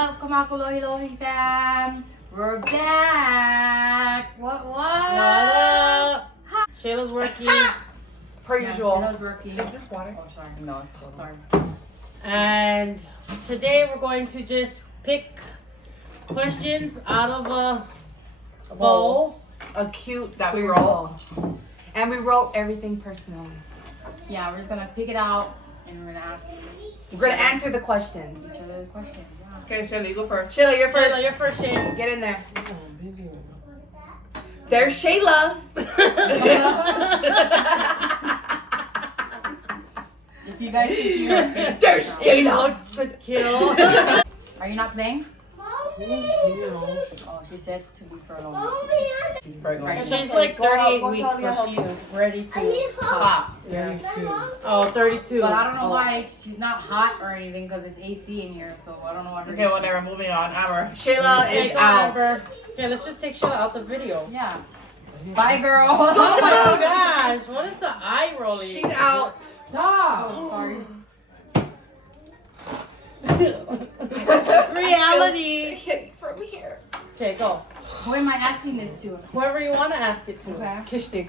up, Kamakulohi Lohi fam? We're back. What? What up? Shayla's working. Per usual. Shayla's working. Is this water? Oh, sorry. No, it's still Sorry. And today we're going to just pick questions out of a bowl. A cute That we clear wrote. bowl. And we wrote everything personally. Yeah, we're just gonna pick it out and we're gonna ask We're gonna answer the questions. each other the questions. Yeah. Okay, Shirley, you go first. Shayla, you're first. Shayla, you're first, Shayla. Get in there. There's Shayla. If you guys can see her face. There's right now. Shayla. Looks good kill. Are you not playing? Oh, she said to be for a long time. She's pregnant. She's like Go out, 38 go weeks, tell me so how she's ready to. Pop. Yeah. Oh, 32. But I don't know Oh. why she's not hot or anything because it's AC in here, so I don't know why. her- Okay, whatever. Moving on. Amber. Shayla Okay, is go, out. Amber. Okay, let's just take Shayla out the video. Yeah. Bye, girl. Oh my gosh, what is the eye rolling? She's out. Stop. Oh, sorry. Reality. From here. Okay, go. Who am I asking this to? Whoever you want to ask it to. Okay. Kishtig.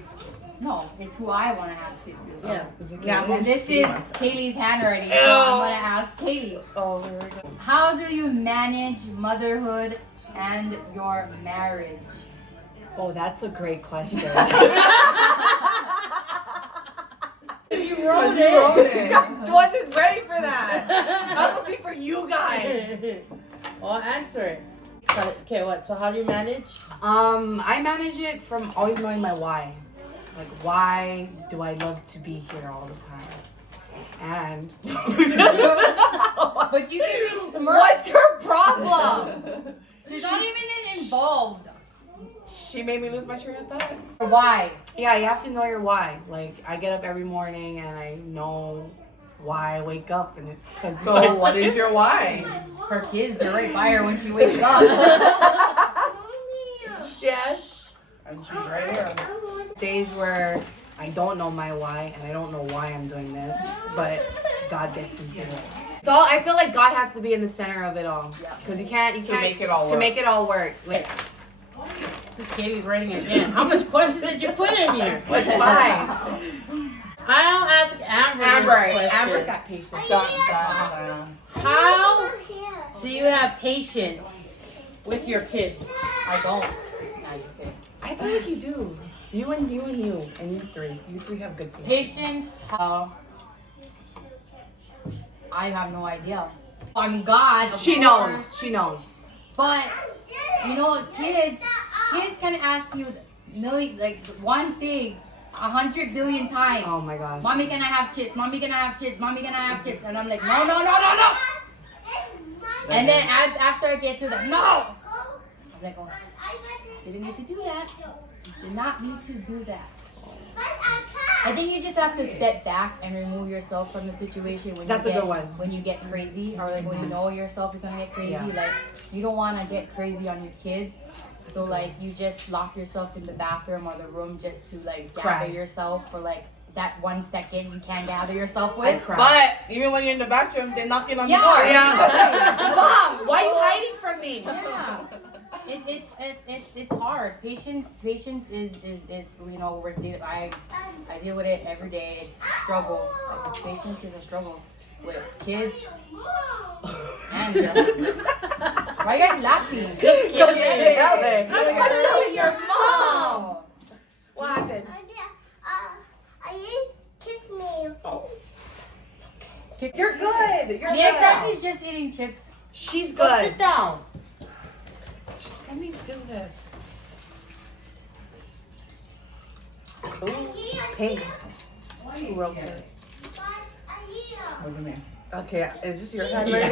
No, it's who I want to ask it to. Yeah. Yeah. And this is Kaylee's handwriting, so I'm going to ask Kaylee. Oh, here we go. How do you manage motherhood and your marriage? Oh, that's a great question. You Oh, wrote you wrote it. it. I wasn't ready for that. That must be for you guys. Well, answer it. Okay, what? So how do you manage? I manage it from always knowing my why. Like, why do I love to be here all the time? And But you can be smart. what's her problem? She's not even involved. She made me lose my train of thought. Why? Yeah, you have to know your why. Like, I get up every morning and I know why I wake up, and it's because. So, what is your why? Her kids, they're right by her when she wakes up. Yes. And she's right here. Days where I don't know my why and I don't know why I'm doing this, but God gets me through it. So I feel like God has to be in the center of it all, because you can't make it all to work. make it all work. Like, This is Katie's writing again. How much questions did you put in here? what's why? I'll ask Amber. this question. Amber's got patience. Dun. How do you have patience with your kids? I don't. Nah, just kidding. I feel like you do. You and you three. You three have good patience. Patience. I have no idea. I'm God. of She course. knows. She knows. But you know, kids can ask you one thing 100 billion times. Oh my gosh. Mommy, can I have chips? Mommy, can I have chips? Mommy, can I have chips? And I'm like, no. And then after I get to that, no. I'm like, oh, didn't need to do that. Did not need to do that. I think you just have to step back and remove yourself from the situation when That's you a get, good one. when you get crazy, or like when you know yourself is gonna get crazy. Yeah. Like you don't want to get crazy on your kids, so like you just lock yourself in the bathroom or the room just to like gather Cry. yourself for like that 1 second you can gather yourself I with. cry. But even when you're in the bathroom, they're knocking on the Yeah. door. Yeah. Mom, why are you hiding from me? Yeah. It's hard. Patience is you know I deal with it every day. It's a struggle. Like, patience is a struggle with kids and your husband. Why are you guys laughing? I'm telling your mom. Oh. What happened? You're good. You're Mia good. Kratzy's just eating chips. She's Go good. sit down. Just let me do this. Ooh, pink. Who wrote this? Look at me. Okay, is this your handwriting?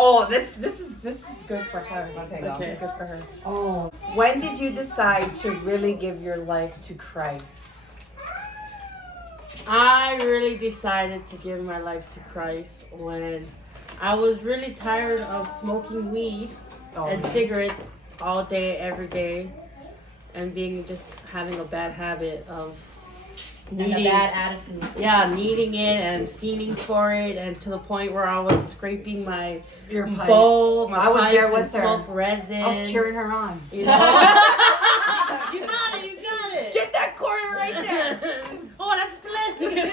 Oh, this is good for her. Okay, This go. is good for her. Oh, when did you decide to really give your life to Christ? I really decided to give my life to Christ when I was really tired of smoking weed and cigarettes all day, every day, and having a bad habit of And a bad attitude. Yeah, needing it and fiending for it, and to the point where I was scraping my pipe. bowl, my I was there pipes, and with her. smoke resin. I was cheering her on. You know? You got it, you got it. Get that corner right there. Oh, that's plenty.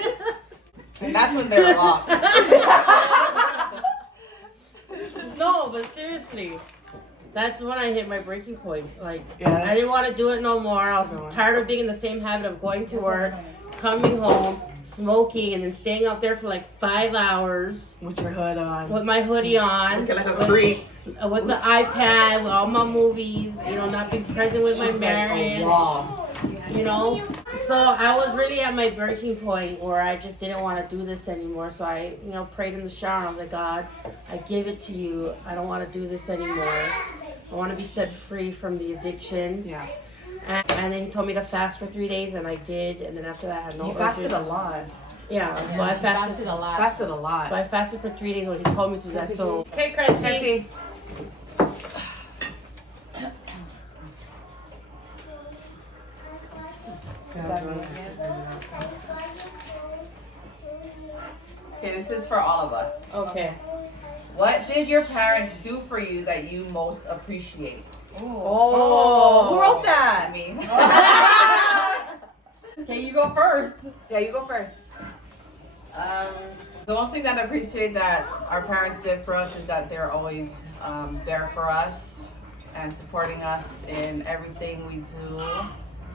And that's when they were lost. No, but seriously, that's when I hit my breaking point. Like, Yeah, I didn't want to do it no more. I was tired of being in the same habit of going to work, coming home, smoking, and then staying out there for like 5 hours With your hood on. with my hoodie on, Looking like a creep. with the iPad, with all my movies, you know, not being present with my marriage, you know. So I was really at my breaking point where I just didn't want to do this anymore. So I, you know, prayed in the shower. I was like, God, I give it to you. I don't want to do this anymore. I want to be set free from the addictions. Yeah. And then he told me to fast for 3 days, and I did. And then after that, I had no You fasted urges. a lot. Yeah, well, I fasted a lot. Fasted a lot. But I fasted for 3 days when he told me to do that. So, okay, Crancy. Okay, this is for all of us. Okay. What did your parents do for you that you most appreciate? Oh, who wrote that? Me. Okay, you go first. Yeah, you go first. The most thing that I appreciate that our parents did for us is that they're always there for us and supporting us in everything we do,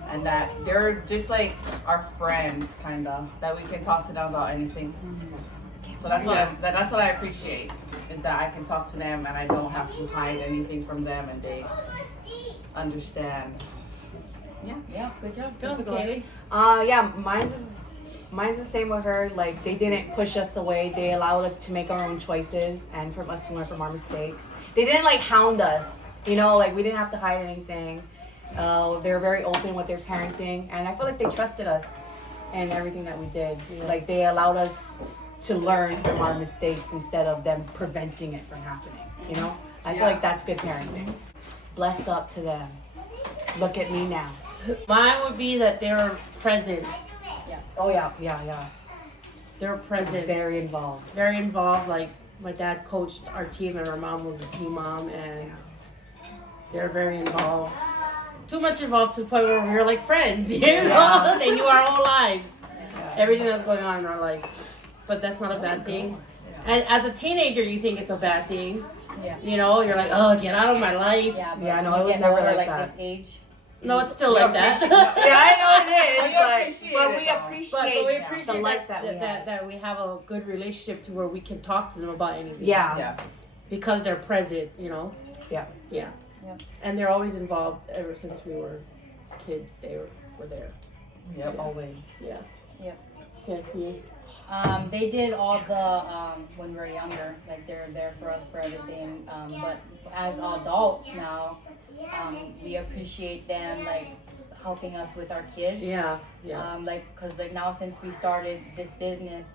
and that they're just like our friends, kind of, that we can talk to them about anything. So that's what that's what I appreciate, is that I can talk to them and I don't have to hide anything from them, and they understand. Yeah, good job. Go, Katie. Yeah, mine's the same with her. Like, they didn't push us away. They allowed us to make our own choices and for us to learn from our mistakes. They didn't like hound us, you know, like we didn't have to hide anything. They're very open with their parenting, and I feel like they trusted us in everything that we did. Like, they allowed us to learn from our mistakes instead of them preventing it from happening, you know? I feel like that's good parenting. Bless up to them. Look at me now. Mine would be that they were present. Oh, yeah. They were present. Very involved. Very involved. Like, my dad coached our team, and our mom was a team mom, and they're very involved. Too much involved to the point where we were like friends, you know? They knew our whole lives. Everything that was going on in our life. But that's not a bad thing. And as a teenager, you think it's a bad thing. Yeah. You know, you're like, oh, get out of my life. Yeah, but Yeah, no, when I you was get never older, like like that. this age. No, it's still like that. Yeah, I know it is, But but we though. appreciate, we appreciate the life that we have. that we have a good relationship to where we can talk to them about anything. Yeah. Because they're present, you know? Yeah. Yeah. Yeah. And they're always involved ever since we were kids. They were there. Yep. Always. Yeah. Yep. Okay, you. They did all the when we were younger, like they're there for us for everything. But as adults now, we appreciate them like helping us with our kids. Yeah. Like, cause like now since we started this business,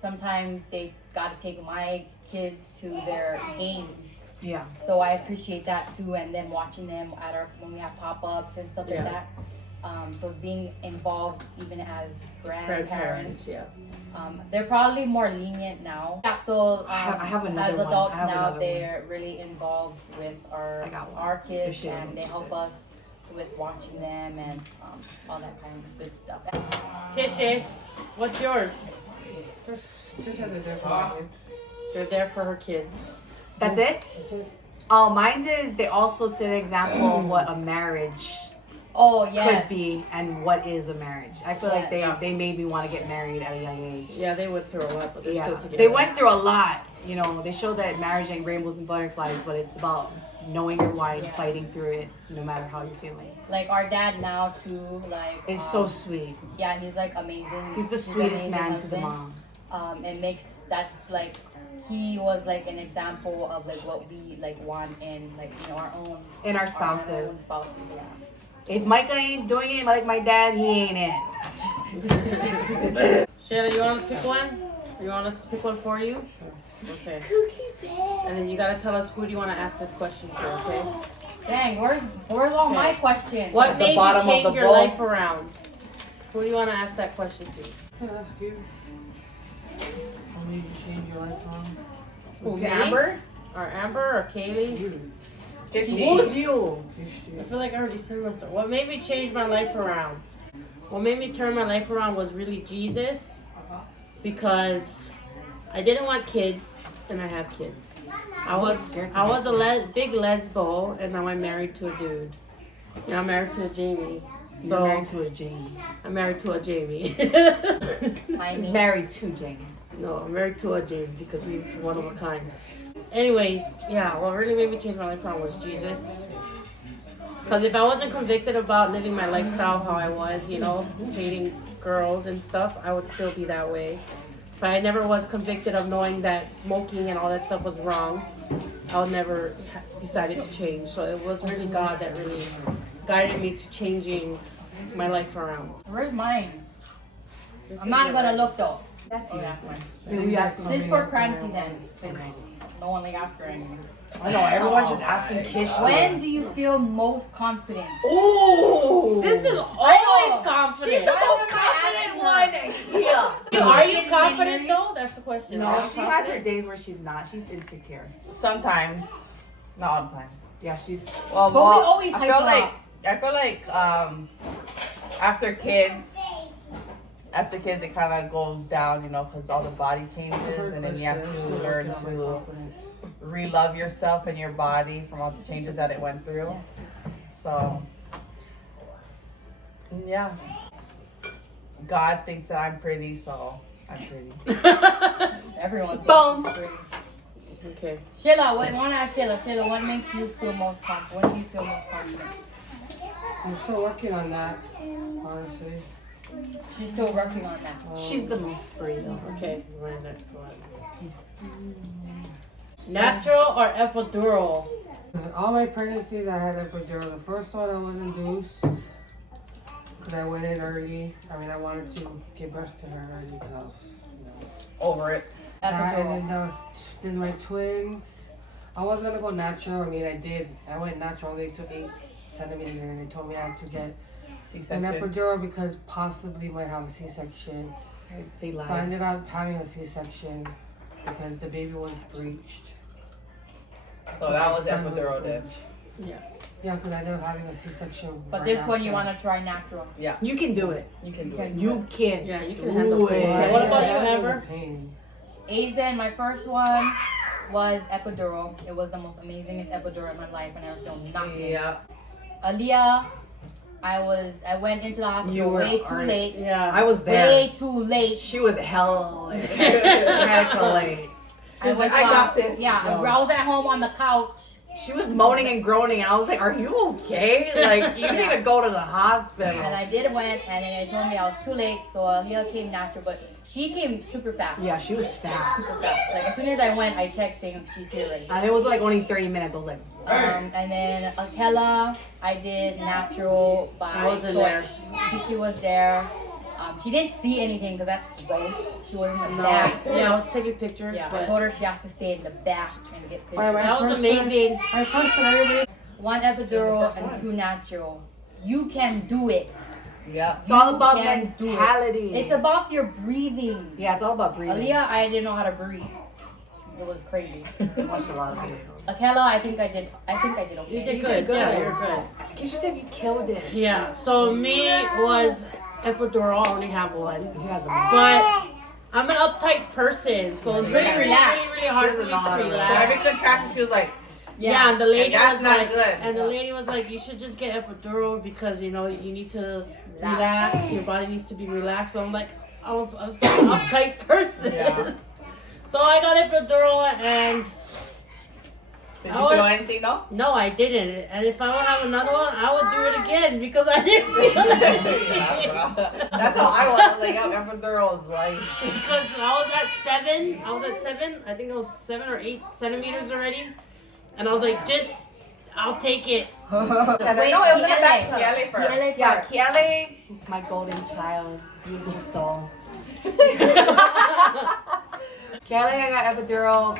sometimes they got to take my kids to their games. Yeah. So I appreciate that too, and then watching them at our when we have pop-ups and stuff like that. So being involved even as grandparents. Yeah. They're probably more lenient now. Yeah, so I have another as one. adults I have now, another they're really involved with I got one. our kids, Appreciate it. and they help us with watching them and all that kind of good stuff. Kishish, what's yours? Just had to do They're there for her kids. That's it? Oh, mine's is they also set an example of what a marriage Oh yes. could be and what is a marriage. I feel like Yeah. they made me want to get married at a young age. Yeah, they went through a lot, but they're still together. They went through a lot. You know, they show that marriage ain't rainbows and butterflies, but it's about knowing your why and fighting through it no matter how you're feeling. Like our dad now too, like It's so sweet. yeah, he's like amazing. He's the an sweetest amazing man to the husband. mom. It makes that's like he was like an example of like what we like want in like our own And our our spouses. own spouses, yeah. If Micah ain't doing it like my dad, he ain't it. Shayla, you want to pick one? You want us to pick one for you? Okay. And then you gotta tell us who do you want to ask this question to, okay? Dang, where's all my questions? What At the made you bottom of change the your bowl. life around? Who do you want to ask that question to? Can I ask you? What made you change your life on? Who, To me? Amber? Or Amber or Kaylee? You. Who's you? I feel like I already said this. What made me change my life around? What made me turn my life around was really Jesus, because I didn't want kids and I have kids. I was a big lesbo, and now I'm married to a dude. And I'm married to a Jamie. You're married to a Jamie. I'm married to a Jamie. He's married to Jamie. No, I'm married to a Jamie because he's one of a kind. Anyways, yeah, what really made me change my life around was Jesus. Because if I wasn't convicted about living my lifestyle how I was, you know, dating girls and stuff, I would still be that way. If I never was convicted of knowing that smoking and all that stuff was wrong, I would never decided to change. So it was really God that really guided me to changing my life around. Where's mine? I'm not gonna look though. That's you. That's mine. Maybe you ask This is for Crancy then. Since no one like asked her anymore. I know, everyone's just asking Kish. When do you feel most confident? Ooh! Sis is always confident. She's the most confident one here. Are you confident though? That's the question. Are No, you she has confident? her days where she's not. She's insecure. Sometimes, not all the time. Yeah, she's. Well, But we always I hype feel her like up. after kids, it kind of goes down, you know, because all the body changes, and then you have to learn to re-love yourself and your body from all the changes that it went through. So, yeah. God thinks that I'm pretty, so I'm pretty. Everyone thinks Boom. she's pretty. Okay. Sheila, what? Want to ask Sheila? Sheila, what makes you feel most confident? When do you feel most confident? I'm still working on that, honestly. She's still working on that. She's the most free though. Okay, my next one. Natural or epidural? All my pregnancies, I had epidural. The first one, I was induced because I went in early. I mean, I wanted to give birth to her early because I was, Over it. that, and Epidural. then my twins. I was gonna go natural. I mean, I did. I went natural. They took 8 centimeters, and they told me I had to get an C-section. epidural because possibly might have a C-section. They So I lie. ended up having a C-section because the baby was breached. So that was My son epidural then. breached. Yeah, because I ended up having a C-section. But right this one you after. want to try natural. You can do it. You can do Okay. it. You can. Yeah, you can do handle it. pain. Okay, what about you, That was Amber? a pain. Aizen, my first one was epidural. It was the most amazingest epidural in my life, and I was feeling nothing. Yeah. Aaliyah, I went into the hospital You were way too already- late. Yeah. I was there. Way too late. She was hell hecka late. She was like, went I to- got this. Yeah, No. I was at home on the couch. She was moaning and groaning, and I was like, "Are you okay? Like, you need to go to the hospital." And I did went, and then they told me I was too late, so Aaliyah came natural, but she came super fast. Yeah, she was fast. Super fast. Like, as soon as I went, I text saying she's here already. And it was like only 30 minutes. I was like, And then Akela, I did natural by I wasn't choice. there. She was there. She didn't see anything because that's gross. She was in the No. back. Yeah, I was taking pictures. Yeah, I but told her she has to stay in the back and get pictures. Alright, that was first amazing. My first one, everybody. 1 epidural and 2 natural. You can do it. Yeah. it's all about can do it. mentality. It's about your breathing. Yeah, it's all about breathing. Aaliyah, I didn't know how to breathe. It was crazy. I watched a lot of videos. Akela, I think I did okay. You did You good. did good. Yeah, you're good. Keisha said you killed it. Yeah. So me was epidural. I only have one. You had the But I'm an uptight person, so it's really, relaxed. really hard for me She doesn't know how to to So relax. every contraction, she was like, Yeah, and the lady And that's was not like, good. and the lady was like, you should just get epidural because you know you need to relax. Your body needs to be relaxed. So I'm like, I was an uptight person. Yeah. So I got epidural, and did I you was- feel anything, no? no, I didn't. And if I would have another one, I would do it again because I didn't feel anything. That's how I was. Like, epidural is like. Because I was at 7. I think it was 7 or 8 centimeters already. And I was like, I'll take it. No, it was in the back. LA. LA first. LA Yeah, first. Kiale, my golden child, beautiful soul. Kiale, I got epidural.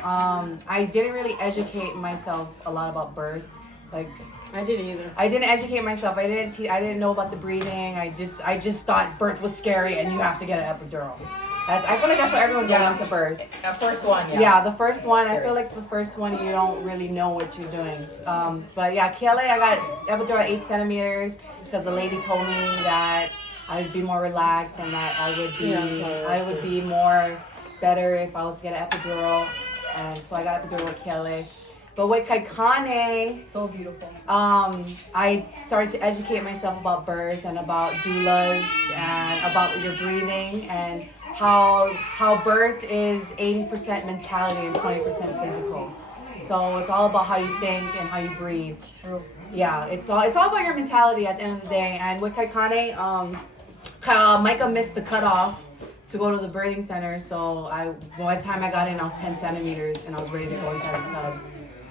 I didn't really educate myself a lot about birth Like, I didn't either. I didn't educate myself. I didn't know about the breathing. I just thought birth was scary and you have to get an epidural. I feel like that's what everyone goes into birth. The first one, yeah. Yeah, the first one. I feel like the first one you don't really know what you're doing. But yeah, KLA, I got epidural at 8 centimeters because the lady told me that I would be more relaxed and that I would be more better if I was to get an epidural. And so I got epidural with KLA. But with Kaikane, So beautiful. I started to educate myself about birth and about doulas and about your breathing and how birth is 80% mentality and 20% physical. So it's all about how you think and how you breathe. It's true. Yeah, it's all about your mentality at the end of the day. And with Kaikane, Micah missed the cutoff to go to the birthing center. So by the time I got in, I was 10 centimeters and I was ready to go inside the tub.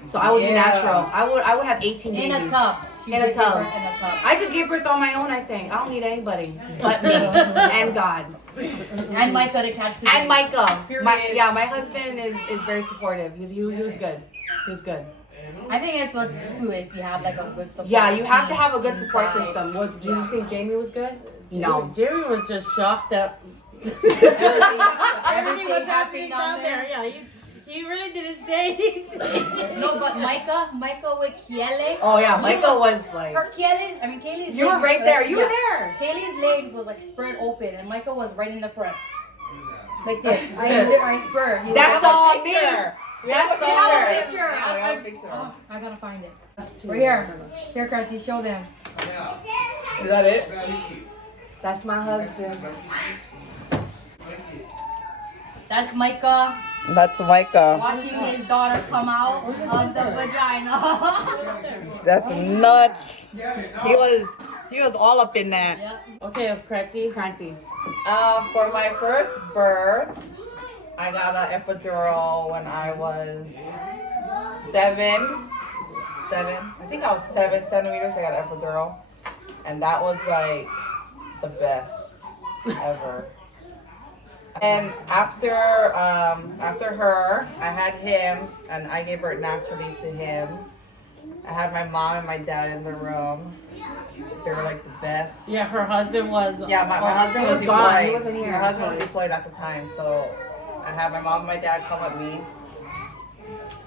So I was natural. I would have 18 babies. In a tub. In a tub. In a tub. I could give birth on my own, I think. I don't need anybody but me and God. And Micah to catch the And Micah. Period. My husband is very supportive. He was good. He was good. I think that's what's too if you have like a good support. Yeah, you have to team have a good support inside. system. What do you think Jamie was good? No. Jerry was just shocked that Everything was was happening happening down there. Yeah, he really didn't say anything. No, but Micah with Kiele. Oh yeah, Micah was like. Kaylee's You were legs right were there. like- You were there. Kaylee's legs was like spread open, and Micah was right in the front, like this. I spur. He That's was- all me. I That's all have a her. picture. Yeah, we have a picture. Oh, I gotta find it. Right here. Here, Kranti, show them. Is that it? That's my husband. That's Micah That's Micah. watching his daughter come out of the vagina. That's nuts. He was all up in that. Yep. Okay, Kretzy. Crancy. For my first birth, I got an epidural when I was 7. I think I was 7 centimeters. I got an epidural, and that was like the best ever. And after her, I had him, and I gave birth naturally to him. I had my mom and my dad in the room. They were like the best. Yeah, her husband was. Yeah, my husband he was was gone. deployed. He wasn't here. My husband was deployed at the time, so I had my mom and my dad come with me.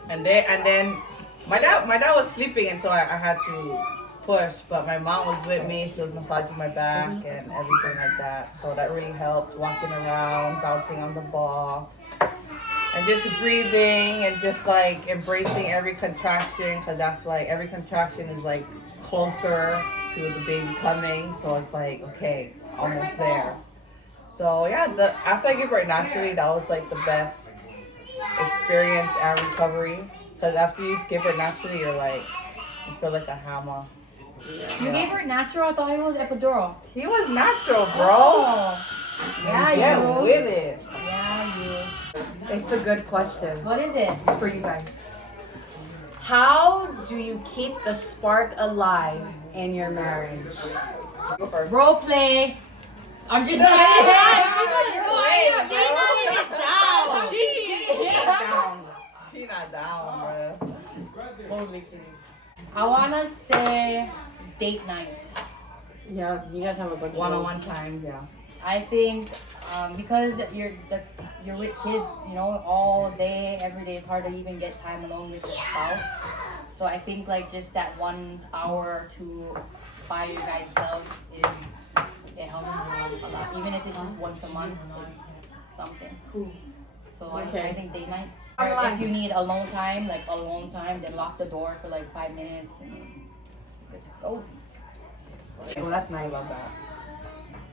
And then my dad was sleeping until I had to push, but my mom was with me. She was massaging my back and everything like that. So that really helped, walking around, bouncing on the ball, and just breathing and just like embracing every contraction, because that's like every contraction is like closer to the baby coming. So it's like, okay, almost there. So yeah, after I gave birth naturally, that was like the best experience and recovery. Because after you give birth naturally, you're like, you feel like a hammer. You gave her natural. I thought it was epidural. He was natural, bro. Oh. Yeah, Get you. with it. Yeah, you. It's a good question. What is it? It's for you guys. How do you keep the spark alive in your marriage? Go first. Role play. I'm just Down. She not down, bro. Totally kidding. I wanna say date nights. Yeah, you guys have a bunch of One-on-one times, yeah. I think because you're with kids, you know, all day, every day, it's hard to even get time alone with your spouse. So I think like just that 1 hour to by your guys' self it helps you a lot. Even if it's just once a month, it's something. Cool. So Okay. I think date nights. I'm Or aligned. if you need alone time, then lock the door for like 5 minutes and good to go. Well, that's nice. I love that.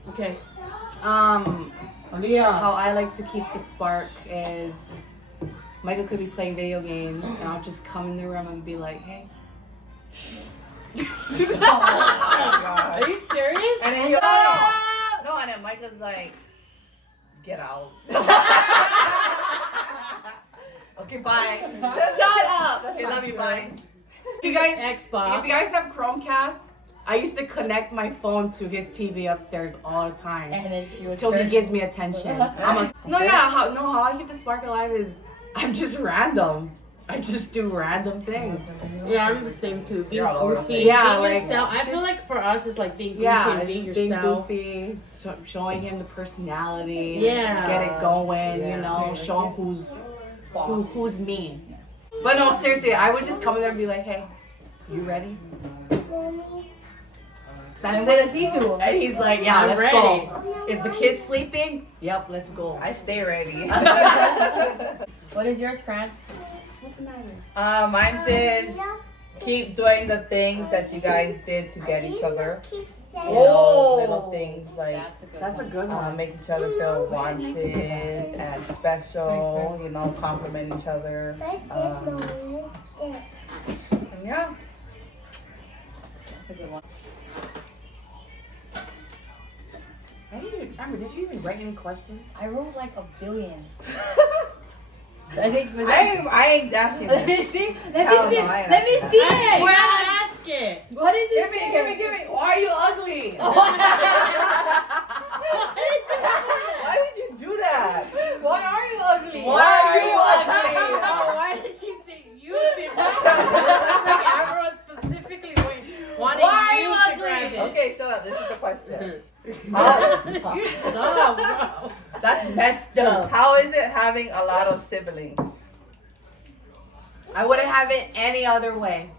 Okay. Aaliyah. How I like to keep the spark is Michael could be playing video games and I'll just come in the room and be like, hey. Oh my God. Are you serious? And then no, and then Micah's like, get out. Okay, bye. Shut up! That's Okay, not love you, true. bye. You guys, Xbox. if you guys have Chromecast, I used to connect my phone to his TV upstairs all the time And then she would until he turn- gives me attention. I'm like, how I keep the spark alive is I'm just random. I just do random things. Yeah, I'm the same too. Being You're all over the goofy. place. Yeah, being like, yourself. I feel like for us, it's like being goofy Yeah, and being just being yourself. goofy, showing him the personality. Yeah. Get it going, Yeah. you know, show him who's me. But no, seriously, I would just come in there and be like, hey, you ready? And That's what it. does he do? And he's like, yeah, I'm let's ready. go. Is the kid sleeping? Yep, let's go. I stay ready. What is yours, Fran? Mine is keep doing the things that you guys did to get each other. You know, little things like That's a good one. make each other feel wanted and special. You know, compliment each other. And yeah. That's a good one. I didn't even remember. Did you even write any questions? I wrote like a billion. I think. I ain't asking Let you. me see. Let Hell me see. no, I ain't Let me asking see Well, it. ask it. What is Give it? me. Why are you ugly? Why did you do that? Why are you ugly? Why are you ugly? Why does she think you think like everyone specifically wanting Why are you you to grab ugly? it? Okay, shut up. This is the question. You're dumb, bro. That's messed up. How is it having a lot of siblings? I wouldn't have it any other way.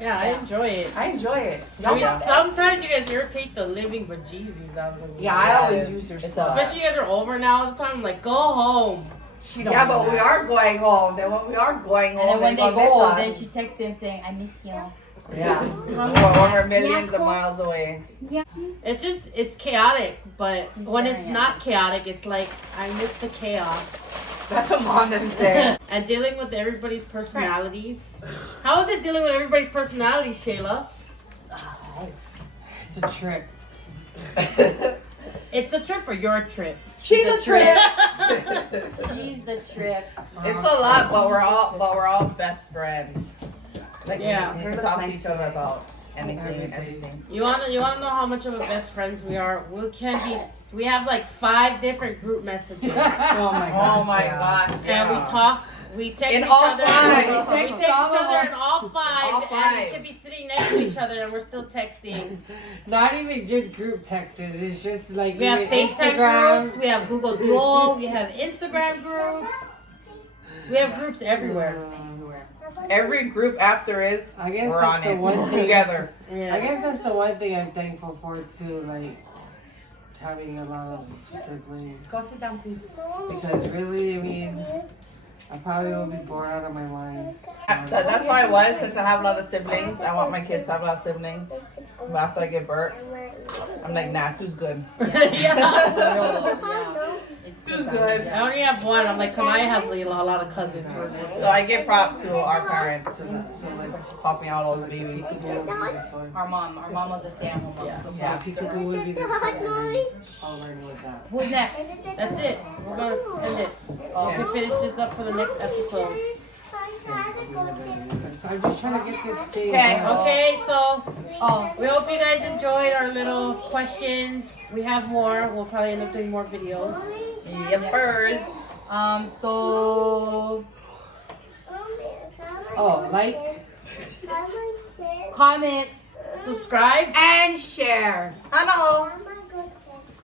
Yeah, I enjoy it. I enjoy it. I mean, sometimes you guys irritate the living bejesus out of me. Yeah, I always use her It's stuff. Especially you guys are over now all the time. I'm like, go home. She don't Yeah, do but that. we are going home. Then when we are going home, And then when they gonna go, miss then us. she texts him saying, "I miss you." Yeah. Or we're millions of miles away. It's chaotic, but when it's Yeah. not chaotic, it's like, I miss the chaos. That's what mom didn't say. And dealing with everybody's personalities. How is it dealing with everybody's personalities, Shayla? It's a trip. It's a trip or your trip? She's a trip. She's the trip. It's a lot, but we're all best friends. Like Yeah. we can talk to each other about anything and everything. You wanna know how much of a best friends we are? We have like 5 different group messages. Oh my Oh my gosh. And Yeah. we text In each all other. 5. We text each other in all 5. All And 5. we could be sitting next to each other and we're still texting. Not even just group texts. It's just like We have even FaceTime groups. We have Google Duo. We have Instagram groups. We have groups everywhere. Every group after is I guess we're that's on the it one thing. together. Yeah. I guess that's the one thing I'm thankful for too, like having a lot of siblings. Go sit down, please. Because really, I mean, I probably will be bored out of my mind. That's why I was, since I have a lot of siblings, I want my kids to have a lot of siblings. But after I get Bert, I'm like, nah, two's good. Two's good. I only have one. I'm like, Kamaya has a lot of cousins. So I give props to our parents So like, popping out all the babies. peekaboo would be this one. Our mom was a stay-at-home mom. Yeah. Peekaboo would be this one, and then I'll learn with that. Who's next? That's it. We're gonna end it. We can finish this up for the next episode. So I'm just trying to get this thing. Okay. going. Okay, so Oh, we hope you guys enjoyed our little questions. We have more. We'll probably end up doing more videos. Yep, birds. so Oh, like. comment. Subscribe. And share. Hello.